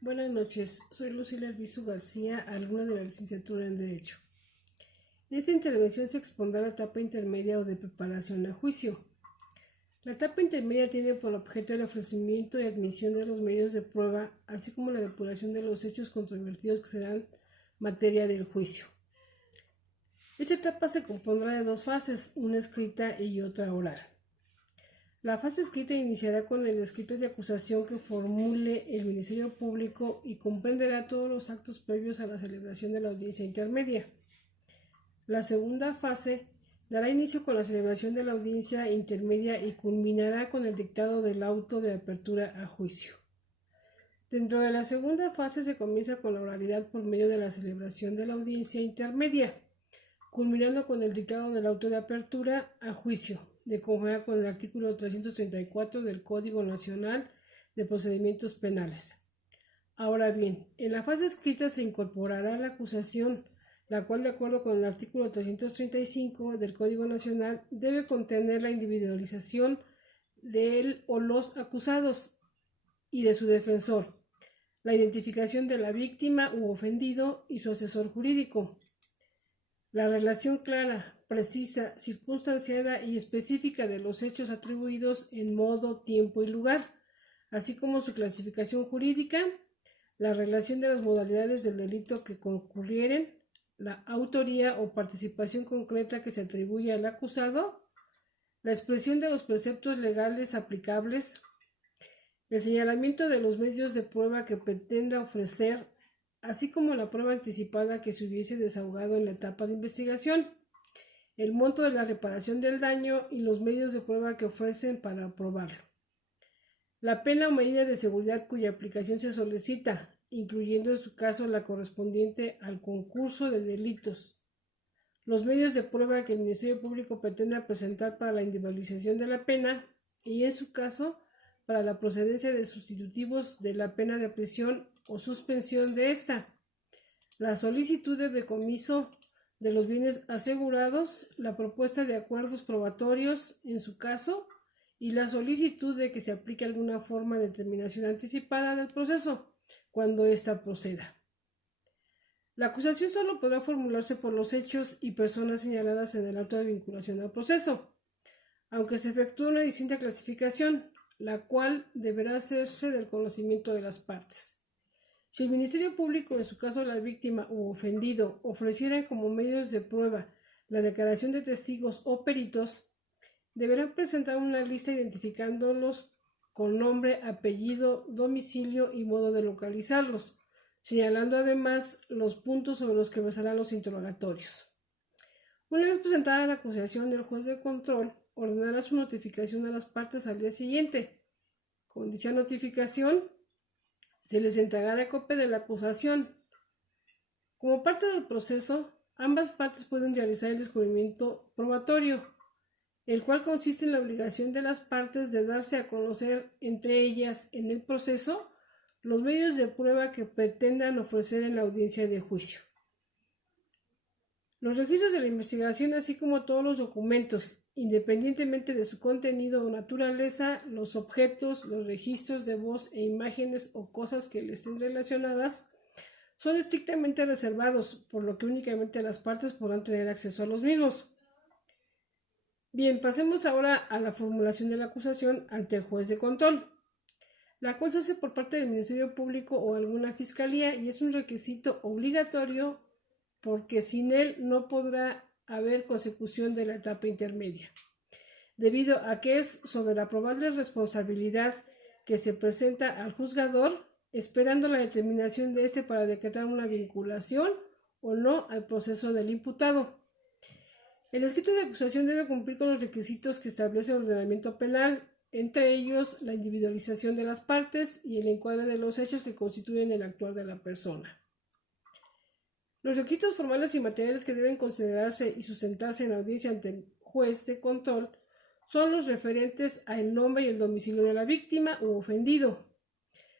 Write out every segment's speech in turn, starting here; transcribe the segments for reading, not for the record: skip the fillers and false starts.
Buenas noches, soy Lucila Albizu García, alumna de la licenciatura en Derecho. En esta intervención se expondrá la etapa intermedia o de preparación a juicio. La etapa intermedia tiene por objeto el ofrecimiento y admisión de los medios de prueba, así como la depuración de los hechos controvertidos que serán materia del juicio. Esta etapa se compondrá de dos fases, una escrita y otra oral. La fase escrita iniciará con el escrito de acusación que formule el Ministerio Público y comprenderá todos los actos previos a la celebración de la audiencia intermedia. La segunda fase dará inicio con la celebración de la audiencia intermedia y culminará con el dictado del auto de apertura a juicio. Dentro de la segunda fase se comienza con la oralidad por medio de la celebración de la audiencia intermedia, culminando con el dictado del auto de apertura a juicio, de conformidad con el artículo 334 del Código Nacional de Procedimientos Penales. Ahora bien, en la fase escrita se incorporará la acusación, la cual, de acuerdo con el artículo 335 del Código Nacional, debe contener la individualización de él o los acusados y de su defensor, la identificación de la víctima u ofendido y su asesor jurídico, la relación clara, precisa, circunstanciada y específica de los hechos atribuidos en modo, tiempo y lugar, así como su clasificación jurídica, la relación de las modalidades del delito que concurrieren, la autoría o participación concreta que se atribuye al acusado, la expresión de los preceptos legales aplicables, el señalamiento de los medios de prueba que pretenda ofrecer, así como la prueba anticipada que se hubiese desahogado en la etapa de investigación, el monto de la reparación del daño y los medios de prueba que ofrecen para probarlo. La pena o medida de seguridad cuya aplicación se solicita, incluyendo en su caso la correspondiente al concurso de delitos. Los medios de prueba que el Ministerio Público pretenda presentar para la individualización de la pena y, en su caso, para la procedencia de sustitutivos de la pena de prisión o suspensión de esta. La solicitud de decomiso de los bienes asegurados, la propuesta de acuerdos probatorios en su caso y la solicitud de que se aplique alguna forma de terminación anticipada del proceso cuando ésta proceda. La acusación solo podrá formularse por los hechos y personas señaladas en el auto de vinculación al proceso, aunque se efectúe una distinta clasificación, la cual deberá hacerse del conocimiento de las partes. Si el Ministerio Público, en su caso la víctima u ofendido, ofrecieran como medios de prueba la declaración de testigos o peritos, deberán presentar una lista identificándolos con nombre, apellido, domicilio y modo de localizarlos, señalando además los puntos sobre los que versarán los interrogatorios. Una vez presentada la acusación, el juez de control ordenará su notificación a las partes al día siguiente. Con dicha notificación se les entregará copia de la acusación. Como parte del proceso, ambas partes pueden realizar el descubrimiento probatorio, el cual consiste en la obligación de las partes de darse a conocer entre ellas en el proceso los medios de prueba que pretendan ofrecer en la audiencia de juicio. Los registros de la investigación, así como todos los documentos, independientemente de su contenido o naturaleza, los objetos, los registros de voz e imágenes o cosas que les estén relacionadas, son estrictamente reservados, por lo que únicamente las partes podrán tener acceso a los mismos. Bien, pasemos ahora a la formulación de la acusación ante el juez de control, la cual se hace por parte del Ministerio Público o alguna fiscalía y es un requisito obligatorio porque sin él no podrá haber consecución de la etapa intermedia, debido a que es sobre la probable responsabilidad que se presenta al juzgador, esperando la determinación de éste para decretar una vinculación o no al proceso del imputado. El escrito de acusación debe cumplir con los requisitos que establece el ordenamiento penal, entre ellos la individualización de las partes y el encuadre de los hechos que constituyen el actuar de la persona. Los requisitos formales y materiales que deben considerarse y sustentarse en audiencia ante el juez de control son los referentes al nombre y el domicilio de la víctima u ofendido.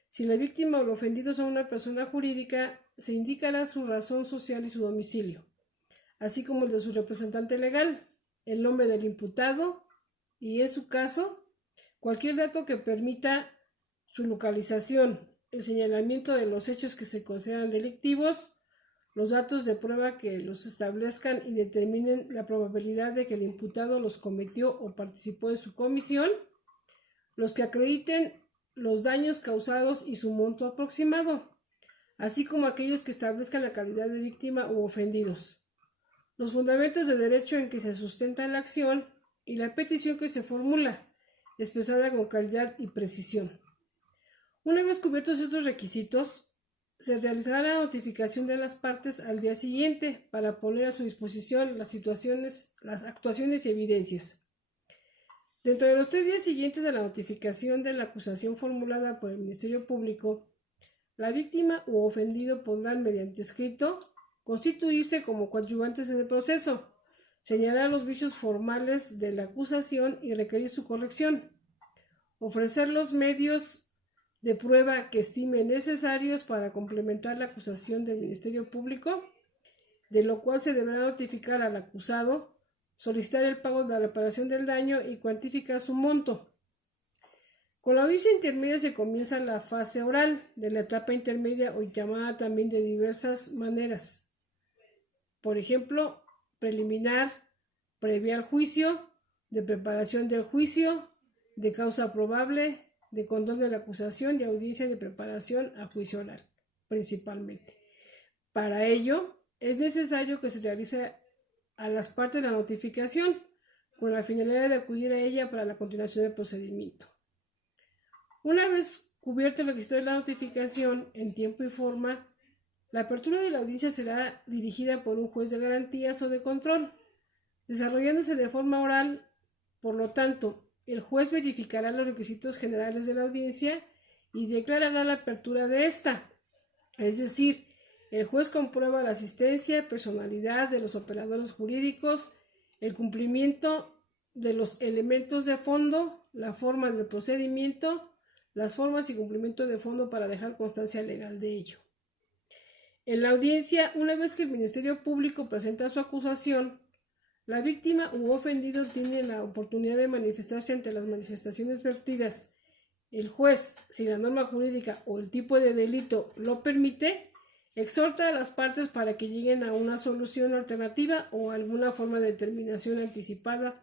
Si la víctima o el ofendido son una persona jurídica, se indicará su razón social y su domicilio, así como el de su representante legal, el nombre del imputado y, en su caso, cualquier dato que permita su localización, el señalamiento de los hechos que se consideran delictivos, los datos de prueba que los establezcan y determinen la probabilidad de que el imputado los cometió o participó en su comisión, los que acrediten los daños causados y su monto aproximado, así como aquellos que establezcan la calidad de víctima u ofendidos, los fundamentos de derecho en que se sustenta la acción y la petición que se formula, expresada con claridad y precisión. Una vez cubiertos estos requisitos, se realizará la notificación de las partes al día siguiente para poner a su disposición las actuaciones y evidencias. Dentro de los 3 días siguientes a la notificación de la acusación formulada por el Ministerio Público, la víctima u ofendido podrán, mediante escrito, constituirse como coadyuvantes en el proceso, señalar los vicios formales de la acusación y requerir su corrección, ofrecer los medios de prueba que estime necesarios para complementar la acusación del Ministerio Público, de lo cual se deberá notificar al acusado, solicitar el pago de la reparación del daño y cuantificar su monto. Con la audiencia intermedia se comienza la fase oral de la etapa intermedia, o llamada también de diversas maneras. Por ejemplo, preliminar, previa al juicio, de preparación del juicio, de causa probable, de control de la acusación y audiencia de preparación a juicio oral, principalmente. Para ello, es necesario que se realice a las partes la notificación, con la finalidad de acudir a ella para la continuación del procedimiento. Una vez cubierto el requisito de la notificación en tiempo y forma, la apertura de la audiencia será dirigida por un juez de garantías o de control, desarrollándose de forma oral. Por lo tanto, el juez verificará los requisitos generales de la audiencia y declarará la apertura de esta. Es decir, el juez comprueba la asistencia, personalidad de los operadores jurídicos, el cumplimiento de los elementos de fondo, la forma del procedimiento, las formas y cumplimiento de fondo para dejar constancia legal de ello. En la audiencia, una vez que el Ministerio Público presenta su acusación, la víctima u ofendido tiene la oportunidad de manifestarse ante las manifestaciones vertidas. El juez, si la norma jurídica o el tipo de delito lo permite, exhorta a las partes para que lleguen a una solución alternativa o alguna forma de determinación anticipada.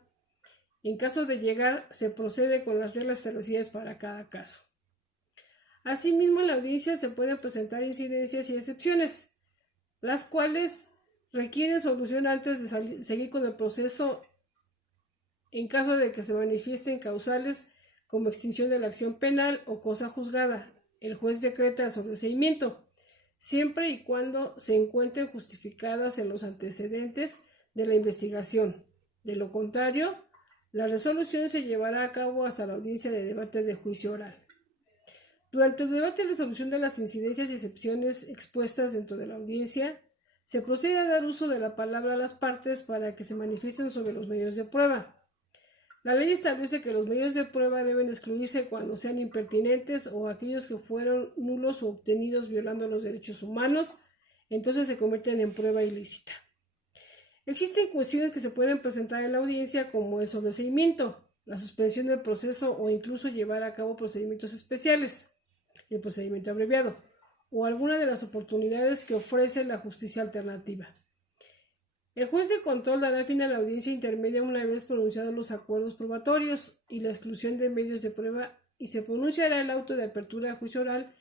En caso de llegar, se procede con las reglas establecidas para cada caso. Asimismo, en la audiencia se pueden presentar incidencias y excepciones, las cuales requieren solución antes de seguir con el proceso en caso de que se manifiesten causales como extinción de la acción penal o cosa juzgada. El juez decreta el sobreseimiento, siempre y cuando se encuentren justificadas en los antecedentes de la investigación. De lo contrario, la resolución se llevará a cabo hasta la audiencia de debate de juicio oral. Durante el debate y resolución de las incidencias y excepciones expuestas dentro de la audiencia, se procede a dar uso de la palabra a las partes para que se manifiesten sobre los medios de prueba. La ley establece que los medios de prueba deben excluirse cuando sean impertinentes o aquellos que fueron nulos o obtenidos violando los derechos humanos, entonces se convierten en prueba ilícita. Existen cuestiones que se pueden presentar en la audiencia, como el sobreseimiento, la suspensión del proceso o incluso llevar a cabo procedimientos especiales, el procedimiento abreviado, o alguna de las oportunidades que ofrece la justicia alternativa. El juez de control dará fin a la audiencia intermedia una vez pronunciados los acuerdos probatorios y la exclusión de medios de prueba, y se pronunciará el auto de apertura a juicio oral,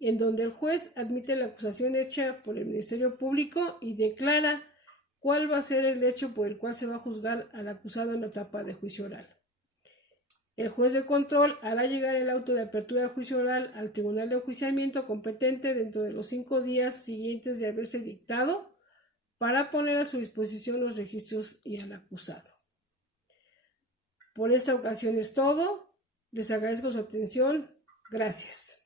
en donde el juez admite la acusación hecha por el Ministerio Público y declara cuál va a ser el hecho por el cual se va a juzgar al acusado en la etapa de juicio oral. El juez de control hará llegar el auto de apertura de juicio oral al tribunal de enjuiciamiento competente dentro de los 5 días siguientes de haberse dictado, para poner a su disposición los registros y al acusado. Por esta ocasión es todo. Les agradezco su atención. Gracias.